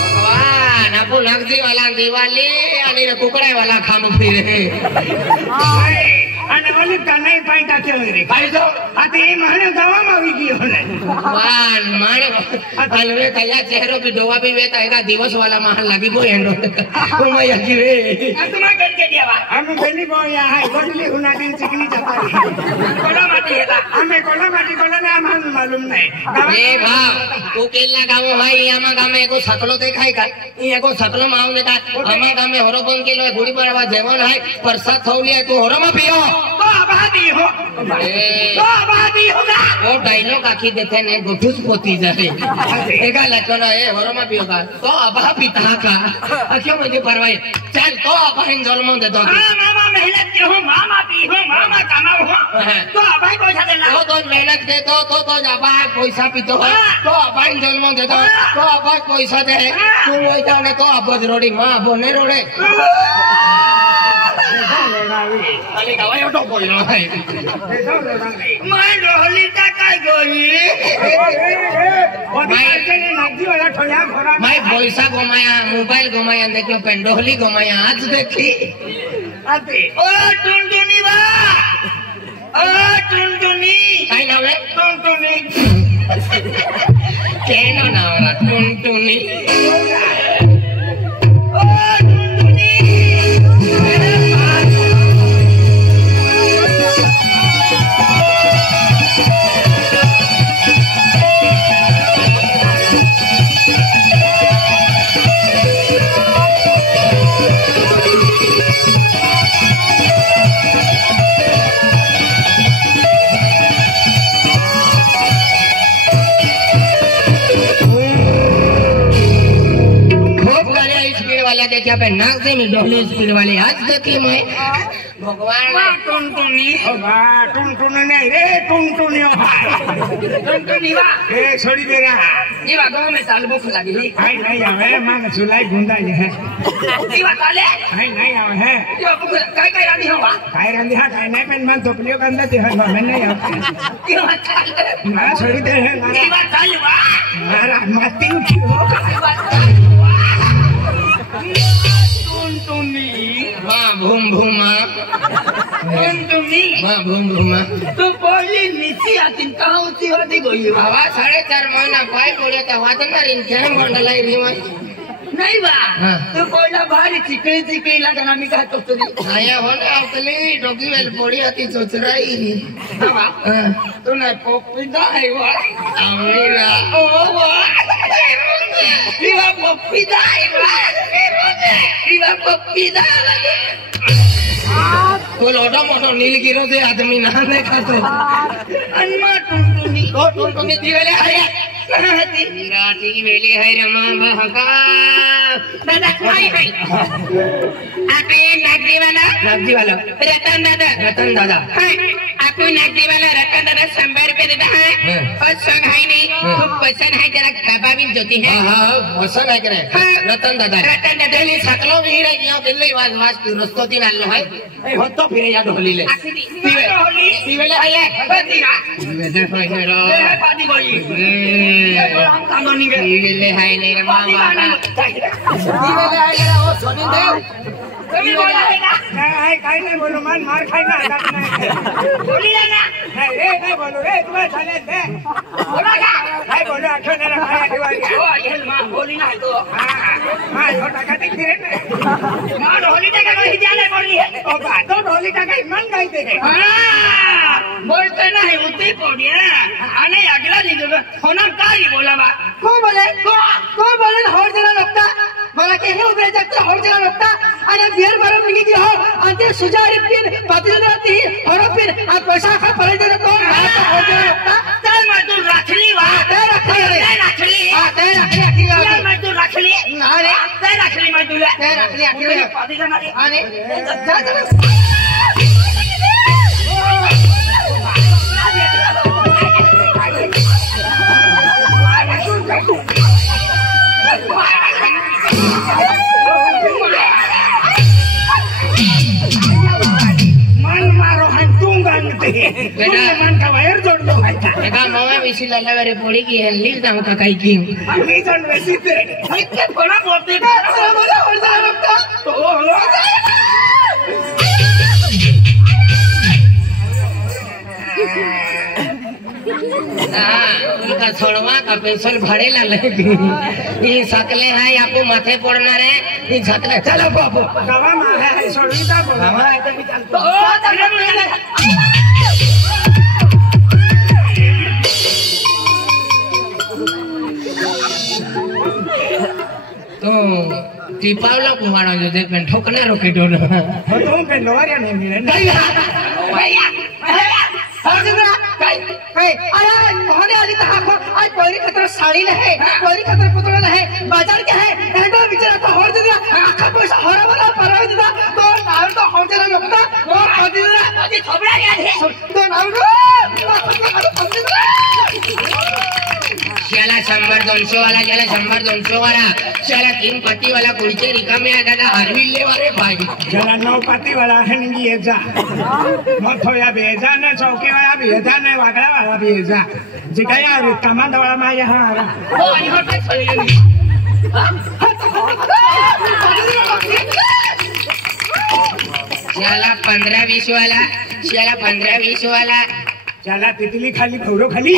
भगवान आपको नगदी वाला दिवाली आणि कुकड़ा वाला खाम फिरे અને ઓલી કનાઈ પાઈટા કે રે ખાઈ જાઓ આ તે માણે ગાવામાં આવી ગયો ને વાન માણે અલવે કયા ચહેરો કે ડોવા भी वेता एका दिवस वाला महल लगी गो एंडो उमा यकी रे આત્મા કરકે દેવા અમે બેની બોયા હાય ગોડલી હુનાડી ચીકની જતા કોલા માટી હતા અમે કોલા માટી કોલા ને આમાં मालूम नहीं ए भाव तू केला गाव हाय यामा गामे एको सकलो देखाय का ई एको सकलो माव देता अमा गामे होरोबन केलो गुडी परवा जेवण हाय प्रसाद थौली है तू होरमा पियो तो आबादी हो तो आबादी होगा वो डायलॉग आखी देते ने गुठुस पोती जाए एका लटना ए होरमा पियो का तो अबा पिता का अक्यो मुझे परवाय चल तो अबा इन जन्म दे दो हां मामा मेहनत के हो मामा पी हो मामा कमाओ हो तो अबा पैसा देना तो मेहनत दे दो तो अबा पैसा पीतो हो तो अबा इन जन्म दे दो तो अबा पैसा दे तू वही जाने तो अब रोड़ी मां बोने रोड़े अली गावाय ऑटो बोलो है मैं लोहली का काय गोई मैं पैसा घुमाया मोबाइल घुमाया देखो पेंडोली घुमाया आज देखी ओ टुनटुनी बा ओ टुनटुनी काय नाव है टुनटुनी केनो नाव रा टुनटुनी ओ टुनटुनी देखिए पे नाक से नहीं डोले स्पीड वाले आज देखी मैं भगवान टुनटुनी वाह टुनटुनी नहीं रे टुनटुनी टुनटुनी वाह ए छोड़ी दे रहा ये गांव में साल भूख लगी हाय नहीं आवे मां सुलाई गुंडा ये है ये काले हाय नहीं आवे है ये भूख काय रांधी होवा काय रांधी हा काय नहीं पेन मन तोपलियो गंदा ते है मैं नहीं आवे ये बात ना छोड़ी दे है ये बात चालू बा मारा माती उठियो टुनटुनी मां भूम भूमा टुनटुनी मां भूम भूमा तो बोली नीचे आती कहां होती होती गई हवा 4.5 महीना पाय पड़े तो वादनदार इन केम गोंडलाई री मैं नहीं बा तो कोयला भारी चिकनी चिकनी लगना मी का तोतरी आया होने आपली डोगी वेल पड़ी आती चोचराई बाबा तू ना पप्पीदा है वा अमीरा ओ वा इवा पप्पीदा है वा इवा पप्पीदा वो लोटा मोटो नीलगिरो से आदमी ना देखा तो अन्मा टुनटुनी तो टुनटुनी जीवेले आया राती वेले है रमा बहका दादा काय है आपे नागरी वाला रतन दादा हाय आपको नागरी वाला रतन दादा 100 रुपए देता है और संग है नहीं खूब पसंद है जरा कबाबी जोती है हां पसंद है करे रतन दादा दिल्ली सकलो भी रह गया दिल्ली वाज रस्तो तीन आलो है ए होतो फिरे या ढोली ले पीवेले आया बतीरा वेदे होइरो ए पादी गई हम कांदोनी के पीवेले है नहीं रे मामा पीवेले आया ओ सोनी दे कभी बोला है ना काय नहीं बोलो मार खाएगा बोली ना नहीं बोलो रे तुम्हें चले दे बोला क्या नहीं बोलो आखिर ने खाया दिवाली ओ ये मां बोली ना तो हां छोटा का दिख रहे ना ढोली टका कहीं जाने बोली है ओ बात तो ढोली टका मन गई दे हां बोलते नहीं उतनी पोड़िया आने अगला लिखो होना काय बोला बा को बोले हर जना लगता मला के हे उभे जाते हर जना लगता आणि बियर बरम निघी की हो आणि ते सुजारी पिन पाती राती और फिर आ पैसा खा परे दे तो हर जना लगता चल मैं तू रखली वा ते रखली हां ते रखली मैं तू रखली ना रे ते रखली मैं तू ते रखली पाती जना अरे जा बेटा मन का वायर जोड़ दो एका मामा बेसी लाला बारे पड़ी की है लीज दाम का काई की मी जण बेसी ते इतके थोडा बोलते मला हो जाए लगता तो हो जाए उनका छोड़वा का पेंशन भरे ला लगी ये सकले है आपको माथे पड़ना रे ये सकले चलो बाबू गावा मा है सोडीता बोला हमारा है भी चल तो टिपावला कुवाड़ा जो दे पेन ठोकना रोके डोना तुम पे लोरिया नहीं मिले भैया अरे मोहने आदि कहा को आज कोई खतर साड़ी नहीं कोई खतर पुतला नहीं बाजार क्या है एडो बिचारा तो हर दिन आखा पैसा हरा वाला परवा दिदा तो नाल तो हम चला लगता वो कदी ना कदी थोबड़ा गया है तो नाल शाला 100-200 वाला शाला 100-200 वाला शाला 3 पत्ती वाला कुलचे रिकामे आ दादा हरविले वाले भाई जरा 9 पत्ती वाला है नहीं ये जा मथो या बेजा ने चौके वाला बेजा ने वागड़ा वाला बेजा जिकाया कमांड वाला मा यहां ओ यहां पे चले शाला 15-20 वाला शाला 15-20 वाला चला तितली खाली खौरो खाली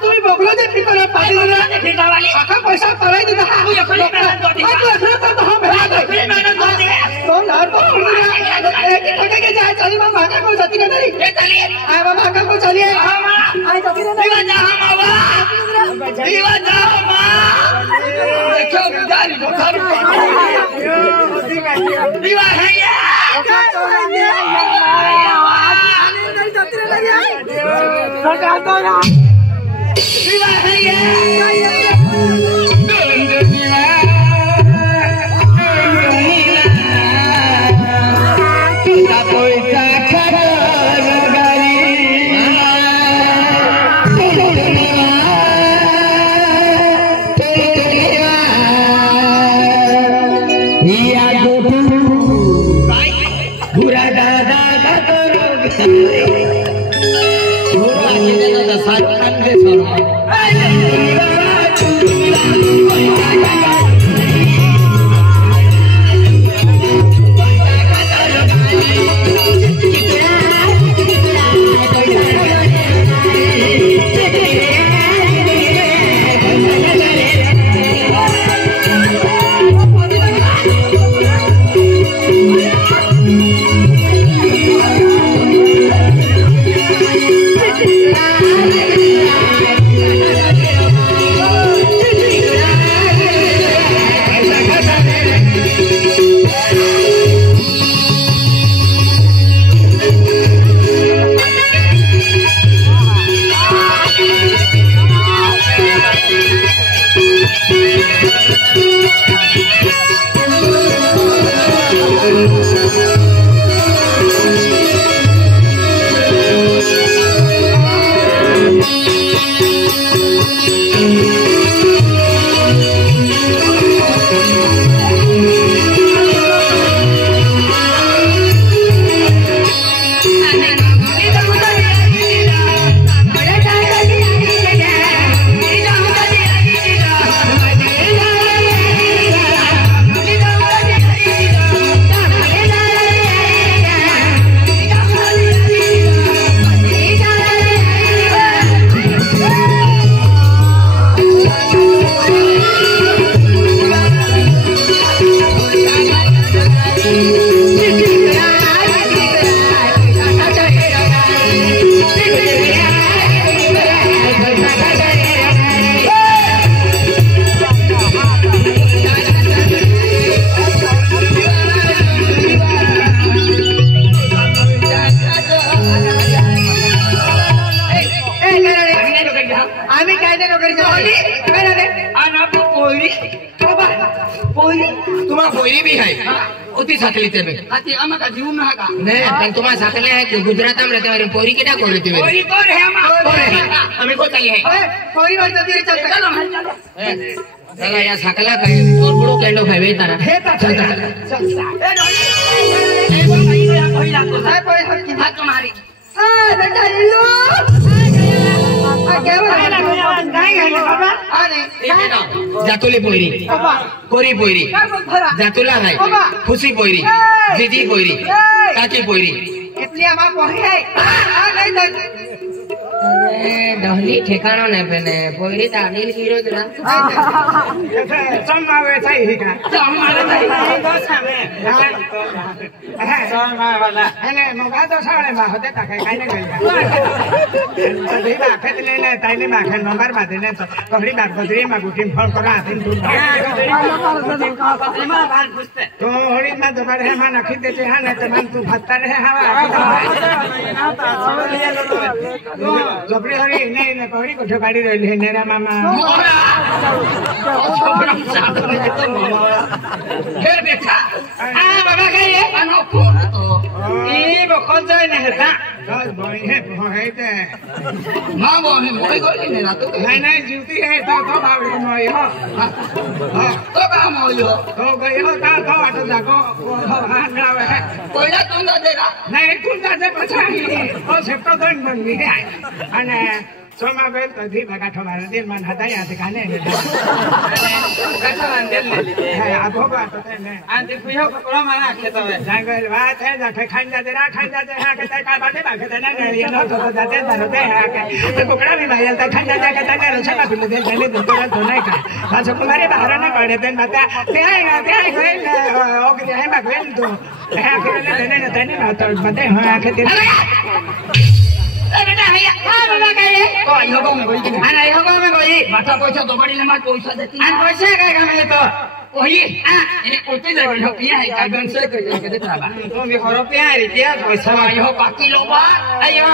तुम्ही बघलो ते पितला पाठी आखा पैसा पराई दिदा के जाए चली मां भागा को जाती ना नहीं ये चलिए हां मां भागा को चलिए आई जाती ना नहीं जा मां दीवा जा मां देखो बिदारी बुखार दीवा है ये सरकार तो ना दीवा है ये तुम्हारा कोई भी है उती सकली तेरे आती आमा का जीव ना का नहीं पण तुम्हारा सकले है कि गुजरात में रहते वाले पोरी केटा कोरे ती कोई कोर है आमा हमें को चाहिए कोई बात नहीं चल चलो चला या सकला काय तोरबुडो केंडो खावे तारा हे ता चल ए वो भाई या कोई रात को है कोई हट की हाथ तुम्हारी बेटा इल्लू क्या बाबा अरे जातुली पोयरी कोरी पोयरी जातुला भाई खुशी पोयरी जीजी पोयरी काकी पोयरी इतनी हमारा पोही है नहीं डहली ठेकाणो ने पेने पोयरी ता अनिल हीरो जरा समावे सही का हमारे नहीं दोसा में समा वाला अने मोगा दोसा वाले मा होते ताके काई ने गइल तो देबा खेतले ने ताइले मा खेन नंबर मा देने तो कहरी बात बदरी मा गुटिम फोन करा दिन तू तो होड़ी मा दोबारा है मा नखी देते है ना तो मन तू भत्ता रहे हवा जबरी हरी नहीं नहीं कहरी को ठोकाड़ी रहली है नेरा मामा फिर देखा बाबा का ये अनो फोटो ई बखल जाय नहीं था बस बड़ी है ते ना वो है मोई गोली ने ना तो नहीं नहीं जीवती है तो भाभी को मोई हो हां तो का मोई हो तो गई हो ता तो आटो जाको हां है कोइला तुम ना देगा नहीं तू जाते पछाई ओ सेप्टो दोन बन गई है अने सोमा बेल तो धी बगाठो मार दिन मन हता या से खाने गाठो मान दिल ले है अब होगा तो ने आंते कुयो पकड़ा मारा खेत में जंगल बात है जाके खान जाते है के का बाटे बाके देना नहीं ये तो जाते धरते है के पकड़ा भी भाई जाता खान जाता के तना रोशा का पिले दे जल्दी तो नहीं का आज कुमारी बाहर ना पड़े दिन बता ते गए ओ के है बागवेल तो है के लेने तने ना तो बते है के दिन बेटा भैया हां बाबा का ये तो आइयो गांव में कोई आना आइयो गांव में कोई बाटा पैसा तो बड़ी लम्बा पैसा देती अन पैसे का मैं तो वही ये उतने जगह ढोकिया है कागन से के देता बा तो भी हरो पे आ रही है पैसा आइयो बाकी लोबा आइयो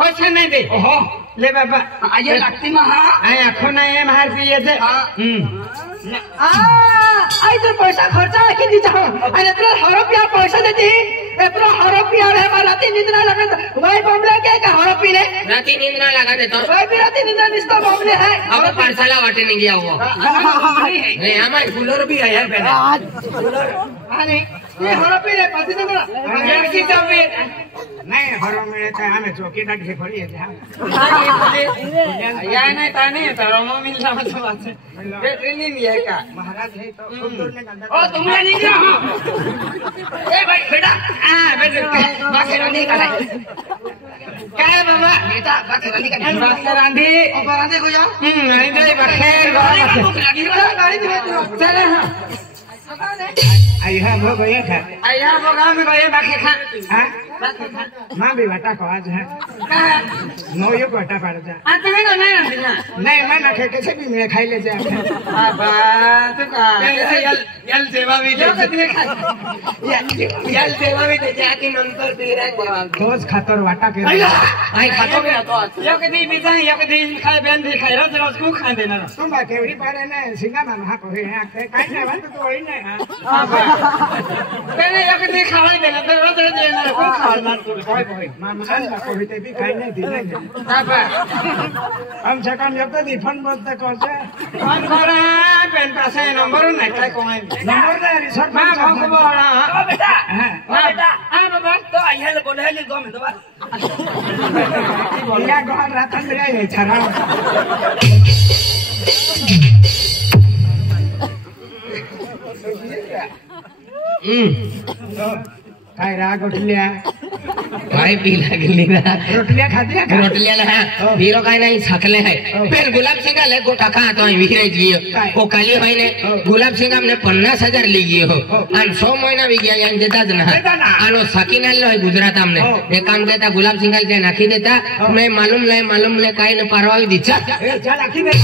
पैसा नहीं दे ओहो ले बाबा आइए लगती में हां आया खोना है मार पिए थे आई तो पैसा खर्चा की दी जाओ अरे तो ₹100 पैसा देती एप्रो ₹100 है राती नींद ना लगे भाई बमले के का ₹100 राती नींद ना लगा दे तो भाई भी राती नींद निस्ता बमले है अब पाठशाला वाटे नहीं गया वो नहीं हमारे कूलर भी है यार पहले अरे ये ₹100 है पाती दे ऐसी चौबी नहीं हरो मिले थे हमें चौकी डाक के पड़ी है या नहीं ताने तारो मो मिलना तो बात है बैटरी नहीं है का महाराज है तो कुंदूर ने गंदा ओ तुम नहीं गया हो ए भाई बेटा बेटा बाकी नहीं करा क्या है बाबा बेटा बाकी नहीं करा बाकी रांधी और बारांदे को जाओ नहीं दे बखेर गाड़ी दे चले हां आया वो गए था आया वो गांव में गए बाकी खा हां मां भी बटा को आज है नो यो बटा पड़ जा आ तुम्हें को नहीं ना नहीं मैं ना कैसे भी मैं खाई ले जा बाबा तो का यल सेवा भी यो कदी खा यार सेवा भी दे जाके नंतर दे रहा दोस्त खातर वाटा के आई खातो में तो यो कदी बिता यो कदी खाए बेन भी खाए रोज रोज को खा देना तुम बा केवड़ी पारे ने सिंगा मामा को है काई ना बात तो वही नहीं पहले यो कदी खावा देना तो रोज रोज देना को खाना तो कोई मामा को होते भी खाई नहीं दिले बाबा हम सकम जब तो दिफन बोलते करते कौन करा पेन पासे नंबर नहीं काय कोई नंबर दे रिसर्च मां भाग बोला ओ बेटा हां बेटा हां बाबा तो आइए ले बोले ले गो में तो या घर रातन रे है छरा काय राग उठल्या भाई पी लागली ना रोटल्या खाते का रोटल्याला हा हीरो काय नाही सकले है पेन गुलाब सिंह ले गोटा खा तो विहरे जियो ओ काली भाई ने गुलाब सिंह हमने 50,000 ली गयो हो आणि 100 महिना भी गया यान देताच ना आनो सकीनाल है गुजरात हमने एक काम देता गुलाब सिंह के नाखी देता मैं मालूम ले काय न परवावी दीचा चल आखी दे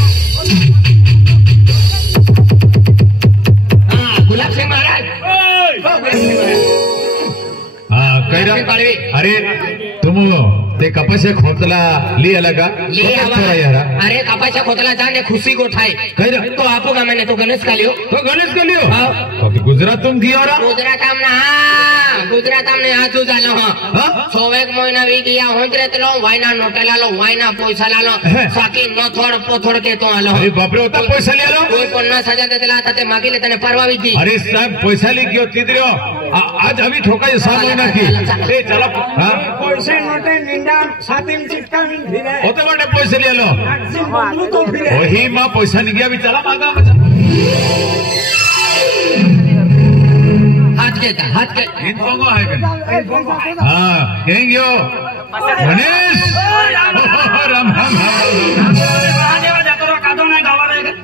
गुलाब सिंह महाराज अरे तुम ते कपाशा खोतला ली अलगा अरे कपाशा खोतला जाने खुशी को ठाई तो आपको का मैंने तो गणेश का लियो तो गणेश का लियो गुजरात तुम दियो गुजरात हमने हाँ गुजरात हमने आजू झालो हा? 100 महिना वी गया होंद्रेत लो वायना नोटेला लो वायना पैसा लालो साकी न थोड पोथोड देतो आलो अरे बापरे होता पैसा लिया लो कोई 50,000 देतला आता ते मागिले तने परवावी दी अरे साहब पैसा ली गयो तिद्रियो आज अभी ठोकाय 6 महीना की ए चला हां पैसे नोटे निंदा सातिन चिटका मिन फिरे होते बड़े पैसे लिया लो मैक्सिम बोलू तो फिरे वही मां पैसा नहीं गया भी चला मांगा बचा हाथ के इन पोंगो है के हां कहेंगे गणेश राम राम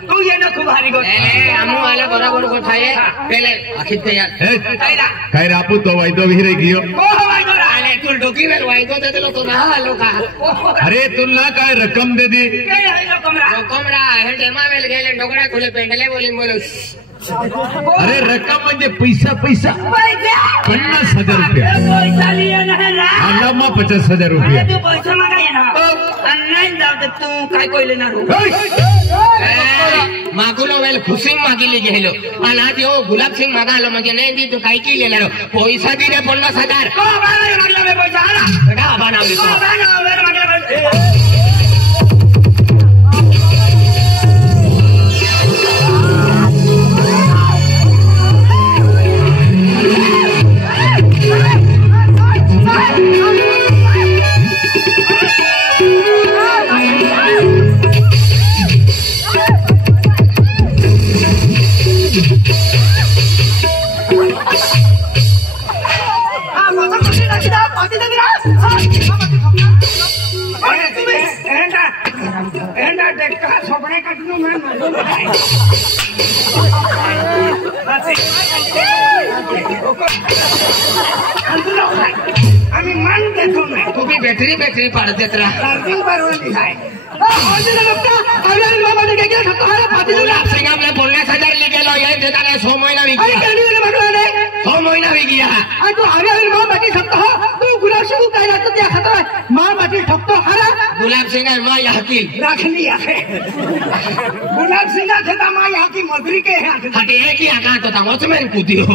तू ये ना खूब हारी गो हमू वाला बराबर उठाए पहले आखिर तैयार काय रापू तो वायदो विरे गियो आले तू डोकी वेल वायदो देतलो तो ना आलो का अरे तुला काय रक्कम दे दी कोमरा हेंडे मावेल गेले डोकड़ा खुले पेंडले बोली बोलो अरे रक्कम म्हणजे पैसा 50,000 रुपया पैसा लिए नाही रा आलामा 50,000 रुपया तू पैसा मागाय ना नाही जाऊ तू काय कोइले ना रो मागुलो वेल खुशी मागिली गेलो आणि आज यो गुलाब सिंग मागालो म्हणजे नाही दी तू काय की लेणार पैसा दी रे 50,000 को बारे मागला पैसा आला बेटा बनावली को तो बारे मागला पैसा आम्ही मान देतो नाही तू भी बैटरी पाड़ देत रहा चार्जिंग परवानगी आहे गुलाब सिंग आपले 50,000 ले गेलो ये देताना 100 महिना वी गया 100 महिना वी गया गुलाब सिंग मां हकील राखली आहे गुलाब सिंगाचे तर माय हाती मजरी के आहे हटे एक ही आका तो तामोच में कूदी हो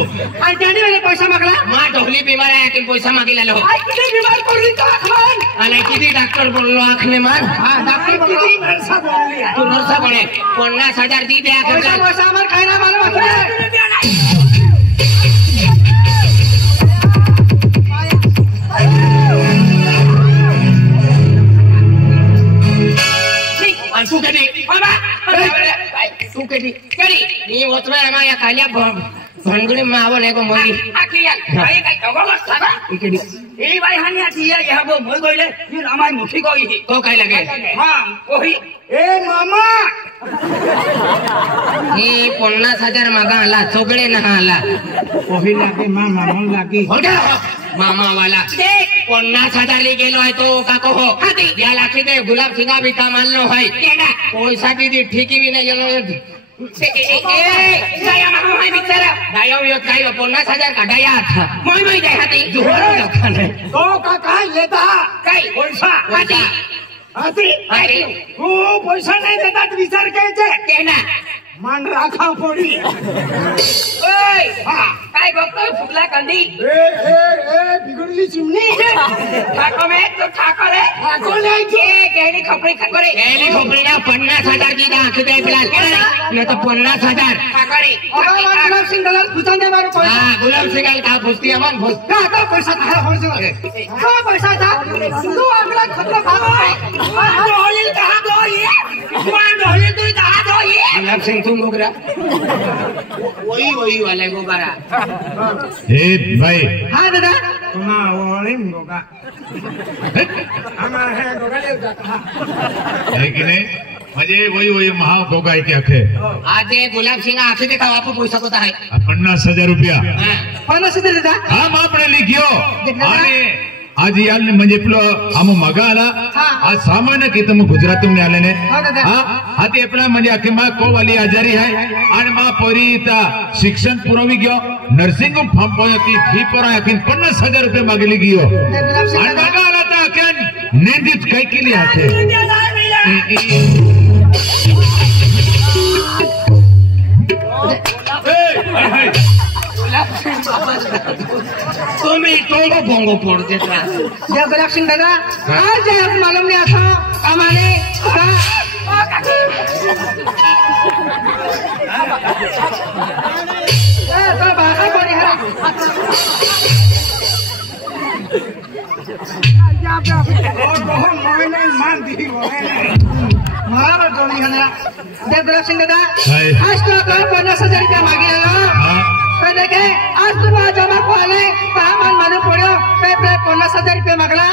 पैसा मागला मां ढोली बीमार आहे की पैसा मागिला लो बीमार पडली तो आखमान आणि किती डॉक्टर बोललो आखने मान डॉक्टर किती नर्सा बोलली आहे तू नर्सा बने 50,000 दी द्या पैसा आम्हाला काय ना मालूम तू कधी तू कधी मी होतोय आम्हा या खाल्या भणगडी मावं नाही गो मरी इकडे ए भाई हानी आती है यहां वो मोय गइले ये हमारी मुठी गई ही तो काय लागे हां ओही ए मामा ही 50,000 मागा आला चोगडे ना आला ओही लागे मामा मन लागी हो गया मामा वाला देख 50,000 ले गेलो है तो काको हो या लाखी दे गुलाब सिंगा भी का मान लो है पैसा दी ठीकी भी नहीं गेलो saya mau main bicara. Dayo yo kayo 50,000 का daya था. Moi daya hati. Jual खाने. तो काका लेता काय पैसा hati. हती हती. तू पैसा नाही देता तर विचार करायचे केना. मान राखा पडी ओय. काय बघतोय फुकला कंदी. ए बिगडली चिमणी ठाको में तो ठाको रे. ठाको नाही के केली खपरी खपरी. केली खपरी ना 50,000 की दाख दे बिलाल. ये तो 50,000 ठाकरे. गुलाब सिंग दलाल पूछा दे मारो पैसा हां गुलाब सिंग का पुस्ती अमन भूत. का पैसा था हो जो का पैसा था तू अगला खतरा खा होईल कहा दोई मान होईल तू कहा दोई गुलाब सिंग तुम गोगरा. वही वाले गोगरा. ए भाई हां दादा तुम्हा ओळीन गोगा आम्हा हे गोगाले जाता है की नाही म्हणजे वही महा गोगाय के अखे आज ये गुलाब सिंग आखे देखा आप पैसा कोता है 50,000 रुपया 50,000 दादा हा मापणे लिखियो आणि आज याल म्हणजे आपलं आम मगा आला आज सामान्य की तुम गुजरात में आले ने हा ते आपला म्हणजे अखे मा को वाली आजारी है आणि मा पोरी ता शिक्षण पुरवी गयो नर्सिंग फॉर्म पोयती फी पोरा अखिन 50,000 रुपये मागली गयो आणि मगा आला ता अखन नेंदित काय केली आखे गुलाब सिंग तो मी टोंगो बोंगो फोड़ देता जय गुलाब सिंह दादा आज जय मालूम नहीं आता हमारे तो भाषा बोली है मला पण जोडी घालणार जय गुलाब सिंह दादा आज तो 50,000 रुपया मागे ना देखे आज तुम्हाला जमा को आले 6 मान मालूम पड़ो 50,000 रुपया मागला